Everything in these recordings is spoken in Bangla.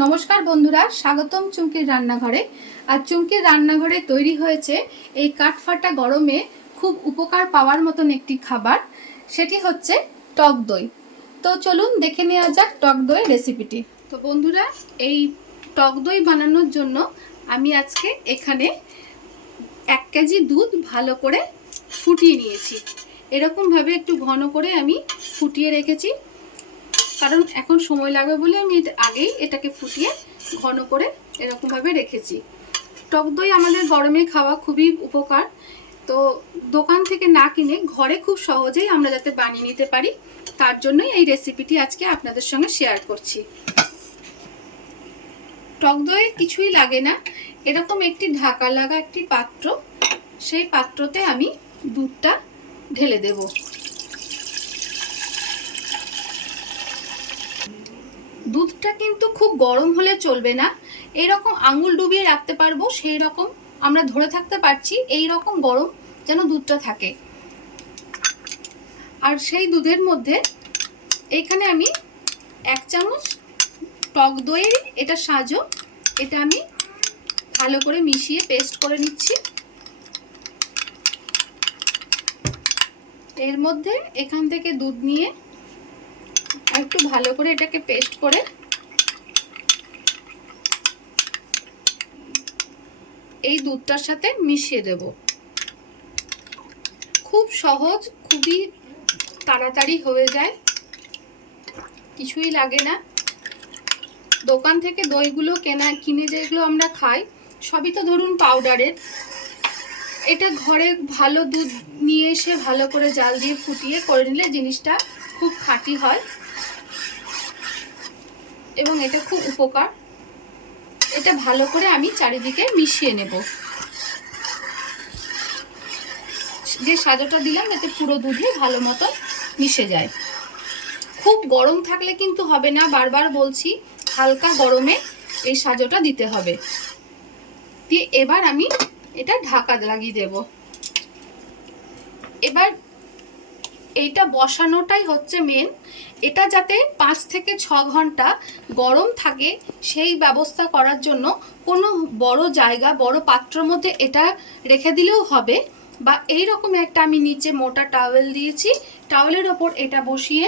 নমস্কার বন্ধুরা, স্বাগতম চুমকির রান্নাঘরে। আর চুমকির রান্নাঘরে তৈরি হয়েছে এই কাঠফাটা গরমে খুব উপকার পাওয়ার মতন একটি খাবার, সেটি হচ্ছে টক দই। তো চলুন দেখে নেওয়া যাক টক দই রেসিপিটি। তো বন্ধুরা, এই টক দই বানানোর জন্য আমি আজকে এখানে 1 কেজি দুধ ভালো করে ফুটিয়ে নিয়েছি। এরকমভাবে একটু ঘন করে আমি ফুটিয়ে রেখেছি, কারণ এখন সময় লাগবে বলে আমি আগেই এটাকে ফুটিয়ে ঘন করে এরকমভাবে রেখেছি। টক দই আমাদের গরমে খাওয়া খুবই উপকার, তো দোকান থেকে না কিনে ঘরে খুব সহজেই আমরা যাতে বানিয়ে নিতে পারি, তার জন্যই এই রেসিপিটি আজকে আপনাদের সঙ্গে শেয়ার করছি। টক দই কিছুই লাগে না, এরকম একটি ঢাকা লাগা একটি পাত্র, সেই পাত্রতে আমি দুধটা ঢেলে দেব। দুধটা কিন্তু খুব গরম হলে চলবে না, এইরকম আঙুল ডুবিয়ে রাখতে পারবো সেই রকম আমরা ধরে থাকতে পারছি, এই রকম গরম যেন দুধটা থাকে। আর সেই দুধের মধ্যে এখানে আমি 1 চামচ টক দইয়ের এটা সাজো, এটা আমি ভালো করে মিশিয়ে পেস্ট করে নিচ্ছি। এর মধ্যে এখান থেকে দুধ নিয়ে একটু ভালো করে এটাকে পেস্ট করে এই দুধটার সাথে মিশিয়ে দেব। খুব সহজ, খুবই তাড়াতাড়ি হয়ে যায়, কিছুই লাগে না। দোকান থেকে দইগুলো কিনে যেগুলো আমরা খাই সবই তো ধরুন পাউডারের, এটা ঘরে ভালো দুধ নিয়ে এসে ভালো করে জাল দিয়ে ফুটিয়ে করে নিলে জিনিসটা খুব খাঁটি হয় এবং এটা খুব উপকার। এটা ভালো করে আমি চারিদিকে মিশিয়ে নেব। যে সাজোটা দিলাম এতে পুরো দুধে ভালো মতো মিশে যায়। খুব গরম থাকলে কিন্তু হবে না, বারবার বলছি, হালকা গরমে এই সাজোটা দিতে হবে। দিয়ে এবার আমি এটা ঢাকা লাগিয়ে দেব। এবার এইটা বসানোটাই হচ্ছে মেন, এটা যাতে 5 থেকে 6 ঘন্টা গরম থাকে সেই ব্যবস্থা করার জন্য কোনো বড় জায়গা, বড় পাত্রের মধ্যে এটা রেখে দিলেও হবে, বা এই রকম একটা আমি নিচে মোটা টাওয়েল দিয়েছি, টাওয়েলের ওপর এটা বসিয়ে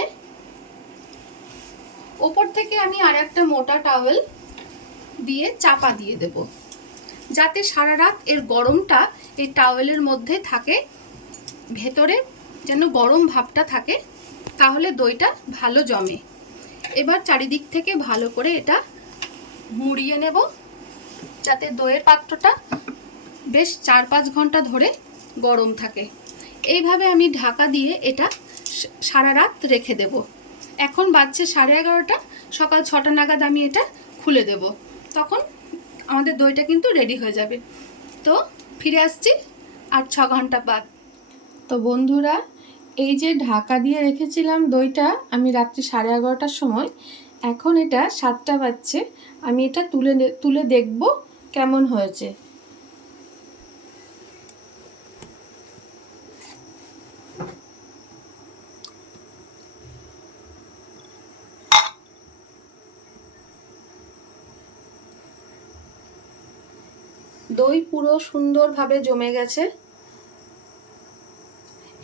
ওপর থেকে আমি আর একটা মোটা টাওয়েল দিয়ে চাপা দিয়ে দেব, যাতে সারা রাত এর গরমটা এই টাওয়েলের মধ্যে থাকে, ভেতরে যেন গরম ভাবটা থাকে, তাহলে দইটা ভালো জমে। এবার চারিদিক থেকে ভালো করে এটা মুড়িয়ে নেব, যাতে দইয়ের পাত্রটা বেশ 4-5 ঘন্টা ধরে গরম থাকে। এইভাবে আমি ঢাকা দিয়ে এটা সারা রাত রেখে দেব। এখন বাজছে 11:30, সকাল 6টা নাগাদ আমি এটা খুলে দেব, তখন আমাদের দইটা কিন্তু রেডি হয়ে যাবে। তো ফিরে আসছি আর 6 ঘন্টা বাদ। তো বন্ধুরা, এই যে ঢাকা দিয়ে রেখেছিলাম দইটা আমি রাত্রি 11:30টার সময়, এখন এটা 7টা বাজছে, আমি এটা তুলে দেখব কেমন হয়েছে। দই পুরো সুন্দরভাবে জমে গেছে।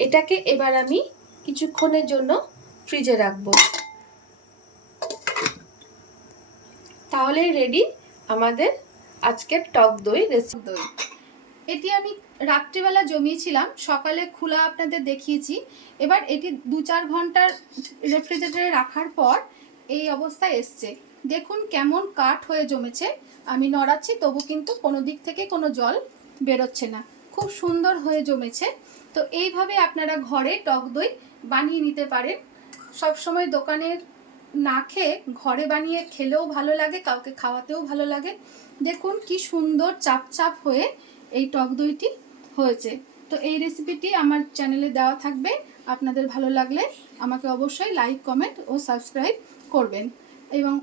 এটাকে এবার আমি কিছুক্ষণের জন্য ফ্রিজে রাখবো, তাহলে রেডি আমাদের আজকের টক দই রেসিপি। এটি আমি রাত্রিবেলা জমিয়েছিলাম, সকালে খোলা আপনাদের দেখিয়েছি। এবার এটি 2-4 ঘন্টার রেফ্রিজারেটরে রাখার পর এই অবস্থায় এসছে। দেখুন কেমন কাঠ হয়ে জমেছে, আমি নড়াচ্ছি তবু কিন্তু কোনো দিক থেকে কোনো জল বেরোচ্ছে না, খুব সুন্দর হয়ে জমেছে। তো এইভাবে আপনারা ঘরে টক দই বানিয়ে নিতে পারেন। সবসময় দোকানের না খেয়ে ঘরে বানিয়ে খেলেও ভালো লাগে, কাউকে খাওয়াতেও ভালো লাগে। দেখুন কি সুন্দর চাপ চাপ হয়ে এই টক দইটি হয়েছে। তো এই রেসিপিটি আমার চ্যানেলে দেওয়া থাকবে, আপনাদের ভালো লাগলে আমাকে অবশ্যই লাইক, কমেন্ট ও সাবস্ক্রাইব করবেন। এবং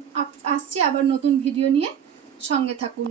আসছি আবার নতুন ভিডিও নিয়ে, সঙ্গে থাকুন।